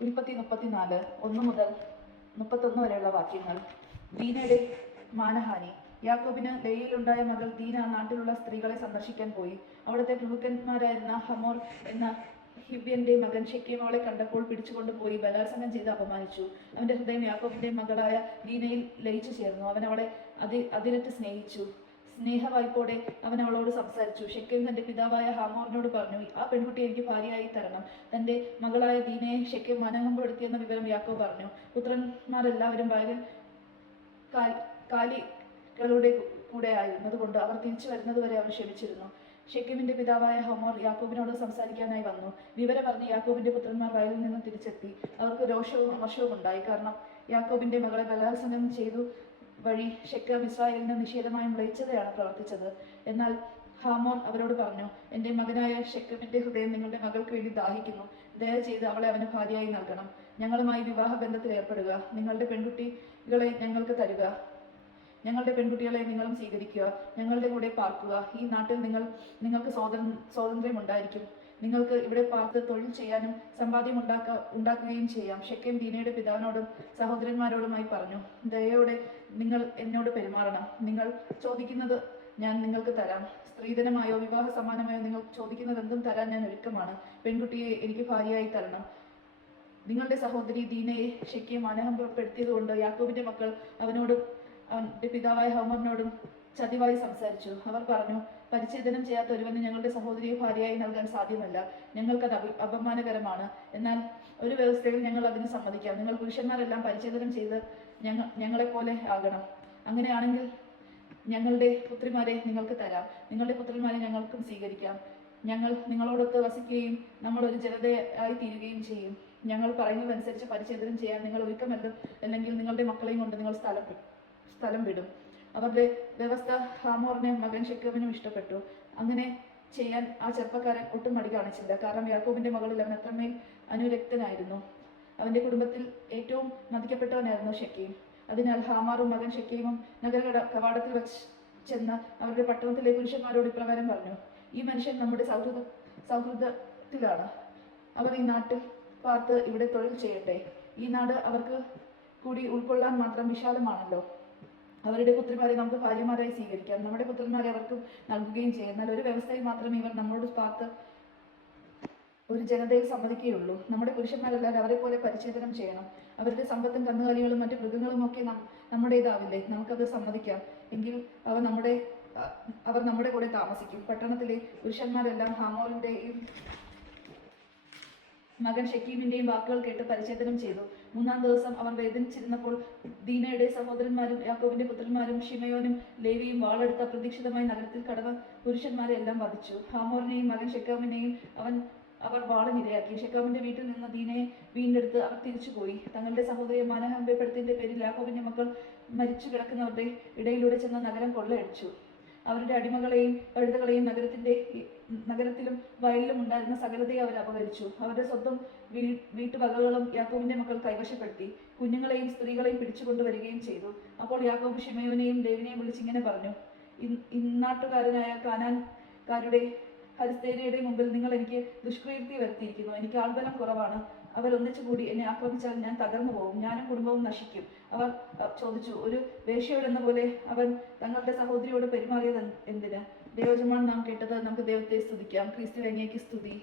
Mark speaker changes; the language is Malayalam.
Speaker 1: ഉൽപ്പത്തി മുപ്പത്തിനാല് ഒന്ന് മുതൽ മുപ്പത്തൊന്ന് വരെയുള്ള വാക്യങ്ങൾ. ദീനയുടെ മാനഹാനി. യാക്കോബിന് ലയിലുണ്ടായ മകൾ ദീന നാട്ടിലുള്ള സ്ത്രീകളെ സന്ദർശിക്കാൻ പോയി. അവിടുത്തെ പ്രഭുക്കന്മാരായിരുന്ന ഹമോർ എന്ന ഹിബ്യന്റെ മകൻ ഷെക്കേം അവളെ കണ്ടപ്പോൾ പിടിച്ചുകൊണ്ട് പോയി ബലാത്സംഗം ചെയ്ത് അപമാനിച്ചു. അവന്റെ ഹൃദയം യാക്കോബിന്റെ മകളായ ദീനയിൽ ലയിച്ചു ചേർന്നു. അവൻ അവളെ അതി അതിരറ്റ് സ്നേഹിച്ചു. സ്നേഹവായ്പോടെ അവൻ അവളോട് സംസാരിച്ചു. ഷെക്കേം തന്റെ പിതാവായ ഹാമോറിനോട് പറഞ്ഞു ആ പെൺകുട്ടി എനിക്ക് ഭാര്യയായി തരണം. തന്റെ മകളായ ദീനയെ ഷെക്കേം എന്ന വിവരം യാക്കോ പറഞ്ഞു. പുത്രന്മാരെല്ലാവരും കാൽ- കാലികളുടെ കൂടെ ആയിരുന്നതുകൊണ്ട് അവർ തിരിച്ചു വരുന്നതുവരെ അവൻ ക്ഷമിച്ചിരുന്നു. ഷെക്കിമിന്റെ പിതാവായ ഹോമോർ യാക്കോബിനോട് സംസാരിക്കാനായി വന്നു. വിവരം പറഞ്ഞ് യാക്കോബിന്റെ പുത്രന്മാർ വയലിൽ നിന്ന് തിരിച്ചെത്തി. അവർക്ക് രോഷവും വർഷവും ഉണ്ടായി കാരണം യാക്കോബിന്റെ മകളെ ബലാത്സംഗം ചെയ്തു വഴി ഷെക്കം ഇസ്രായേലിന് നിഷേധമായി വിളിച്ചതയാണ് പ്രവർത്തിച്ചത്. എന്നാൽ ഹാമോൻ അവരോട് പറഞ്ഞു എന്റെ മകനായ ഷെക്കമിന്റെ ഹൃദയം നിങ്ങളുടെ മകൾക്ക് വേണ്ടി ദാഹിക്കുന്നു. ദയ ചെയ്ത് അവളെ അവന് ഭാര്യയായി നൽകണം. ഞങ്ങളുമായി വിവാഹ ബന്ധത്തിൽ ഏർപ്പെടുക. നിങ്ങളുടെ പെൺകുട്ടികളെ ഞങ്ങൾക്ക് തരിക. ഞങ്ങളുടെ പെൺകുട്ടികളെ നിങ്ങളും സ്വീകരിക്കുക. ഞങ്ങളുടെ കൂടെ പാർക്കുക. ഈ നാട്ടിൽ നിങ്ങൾ നിങ്ങൾക്ക് സ്വാതന്ത്ര്യ സ്വാതന്ത്ര്യം ഉണ്ടായിരിക്കും നിങ്ങൾക്ക് ഇവിടെ പാർത്ത് തൊഴിൽ ചെയ്യാനും സമ്പാദ്യം ഉണ്ടാക്ക ഉണ്ടാക്കുകയും ചെയ്യാം. ഷെക്കേം ദീനയുടെ പിതാവിനോടും സഹോദരന്മാരോടുമായി പറഞ്ഞു ദയോടെ നിങ്ങൾ എന്നോട് പെരുമാറണം. നിങ്ങൾ ചോദിക്കുന്നത് ഞാൻ നിങ്ങൾക്ക് തരാം. സ്ത്രീധനമായോ വിവാഹ സമ്മാനമായോ നിങ്ങൾ ചോദിക്കുന്നത് എന്തും തരാൻ ഞാൻ ഒരുക്കമാണ്. പെൺകുട്ടിയെ എനിക്ക് ഭാര്യയായി തരണം. നിങ്ങളുടെ സഹോദരി ദീനയെ ഷെക്കിയെ മനോഹരപ്പെടുത്തിയതുകൊണ്ട് യാക്കോബിന്റെ മക്കൾ അവനോടും പിതാവായ ഹോമറിനോടും ചതിവായി സംസാരിച്ചു. അവർ പറഞ്ഞു പരിച്ഛേദനം ചെയ്യാത്ത ഒരുവന് ഞങ്ങളുടെ സഹോദരിയെ ഭാര്യയായി നൽകാൻ സാധ്യമല്ല. ഞങ്ങൾക്കത് അഭി അപമാനകരമാണ്. എന്നാൽ ഒരു വ്യവസ്ഥയിൽ ഞങ്ങൾ അതിന് സമ്മതിക്കാം. നിങ്ങൾ പുരുഷന്മാരെല്ലാം പരിച്ഛേദനം ചെയ്ത് ഞങ്ങൾ ഞങ്ങളെപ്പോലെ ആകണം. അങ്ങനെയാണെങ്കിൽ ഞങ്ങളുടെ പുത്രിമാരെ നിങ്ങൾക്ക് തരാം. നിങ്ങളുടെ പുത്രന്മാരെ ഞങ്ങൾക്കും സ്വീകരിക്കാം. ഞങ്ങൾ നിങ്ങളോടൊത്ത് വസിക്കുകയും നമ്മൾ ഒരു ജനതയായി തീരുകയും ചെയ്യും. ഞങ്ങൾ പറയുന്നതനുസരിച്ച് പരിച്ഛേദനം ചെയ്യാൻ നിങ്ങൾ ഒരുക്കമല്ല അല്ലെങ്കിൽ നിങ്ങളുടെ മക്കളെയും കൊണ്ട് നിങ്ങൾ സ്ഥലം സ്ഥലം വിടും. അവരുടെ വ്യവസ്ഥ ഹാമോറിന് മകൻ ഷെക്കവിനും ഇഷ്ടപ്പെട്ടു. അങ്ങനെ ചെയ്യാൻ ആ ചെറുപ്പക്കാരൻ ഒട്ടും മടി കാണിച്ചില്ല. കാരണം യാക്കോബിന്റെ മകളിൽ അവൻ അത്രമേൽ അനുരക്തനായിരുന്നു. അവന്റെ കുടുംബത്തിൽ ഏറ്റവും മതിക്കപ്പെട്ടവനായിരുന്നു ഷെക്കീം. അതിനാൽ ഹാമാറും മകൻ ഷെക്കീമും നഗര കട- കവാടത്തിൽ വെച്ച് ചെന്ന് അവരുടെ പട്ടണത്തിലെ പുരുഷന്മാരോട് ഇപ്രകാരം പറഞ്ഞു ഈ മനുഷ്യൻ നമ്മുടെ സൗഹൃദ സൗഹൃദത്തിലാണ്. അവർ ഈ നാട്ടിൽ പാർത്ത് ഇവിടെ തൊഴിൽ ചെയ്യട്ടെ. ഈ നാട് അവർക്ക് കൂടി ഉൾക്കൊള്ളാൻ മാത്രം വിശാലമാണല്ലോ. അവരുടെ പുത്രിമാരെ നമുക്ക് ഭാര്യമാരായി സ്വീകരിക്കാം. നമ്മുടെ പുത്രന്മാരെ അവർക്ക് നൽകുകയും ചെയ്യാം. എന്നാൽ ഒരു വ്യവസ്ഥയിൽ മാത്രമേ ഇവർ നമ്മളോട് പാർത്ത് ഒരു ജനതയിൽ സമ്മതിക്കുകയുള്ളൂ. നമ്മുടെ പുരുഷന്മാരെല്ലാവരും അവരെ പോലെ പരിച്ഛേദനം ചെയ്യണം. അവരുടെ സമ്പത്തും കന്നുകാലികളും മറ്റു മൃഗങ്ങളും ഒക്കെ നം നമ്മുടേതാവില്ലേ? നമുക്കത് സമ്മതിക്കാം. എങ്കിൽ അവ നമ്മുടെ അവർ നമ്മുടെ കൂടെ താമസിക്കും. പട്ടണത്തിലെ പുരുഷന്മാരെല്ലാം ഹാമോറിന്റെയും മകൻ ഷക്കീമിന്റെയും വാക്കുകൾ കേട്ട് പരിച്ഛേദനം ചെയ്തു. മൂന്നാം ദിവസം അവർ വേദനിച്ചിരുന്നപ്പോൾ ദീനയുടെ സഹോദരന്മാരും യാക്കോബിന്റെ പുത്രന്മാരും ഷിമയോനും ലേവിയും വാളെടുത്ത പ്രതീക്ഷിതമായി നഗരത്തിൽ കടവ പുരുഷന്മാരെ എല്ലാം വധിച്ചു. ഹാമോറിനെയും മകൻ ഷെക്കാമിനെയും അവൻ അവർ വാളിനിരയാക്കി ഷെക്കാമിന്റെ വീട്ടിൽ നിന്ന് ദീനയെ വീണ്ടെടുത്ത് അവർ തിരിച്ചുപോയി തങ്ങളുടെ സഹോദരിയെ മാനഹമ്പയപ്പെടുത്തിയതിന്റെ പേരിൽ യാക്കോബിന്റെ മക്കൾ മരിച്ചു കിടക്കുന്നവരുടെ ഇടയിലൂടെ ചെന്ന് നഗരം കൊള്ളയടിച്ചു. അവരുടെ അടിമകളെയും കഴുതകളെയും നഗരത്തിന്റെ നഗരത്തിലും വയലിലും ഉണ്ടായിരുന്ന സകലതയെ അവർ അപഹരിച്ചു. അവരുടെ സ്വന്തം വീട്ടുവകകളും യാക്കോബിന്റെ മക്കൾ കൈവശപ്പെടുത്തി കുഞ്ഞുങ്ങളെയും സ്ത്രീകളെയും പിടിച്ചുകൊണ്ടുവരികയും ചെയ്തു. അപ്പോൾ യാക്കോബ് ഷിമയോനെയും ദേവിനെയും വിളിച്ചിങ്ങനെ പറഞ്ഞു "ഇൻ- ഇന്നാട്ടുകാരനായ കാനാൻകാരുടെ ഹരിസ്തേരിയുടെ മുമ്പിൽ നിങ്ങൾ എനിക്ക് ദുഷ്കീർത്തി വരുത്തിയിരിക്കുന്നു. എനിക്ക് ആൾബലം കുറവാണ്. അവർ ഒന്നിച്ചുകൂടി എന്നെ ആക്രമിച്ചാൽ ഞാൻ തകർന്നു പോകും ഞാനും കുടുംബവും നശിക്കും. അവർ ചോദിച്ചു ഒരു വേശ്യയോടെന്ന പോലെ അവൻ തങ്ങളുടെ സഹോദരിയോട് പെരുമാറിയത് എന്ത്- എന്തിന്? ദൈവജമാൻ നാം കേട്ടത് നമുക്ക് ദൈവത്തെ സ്തുതിക്കാം. ക്രിസ്തു അങ്ങേക്ക് സ്തുതി.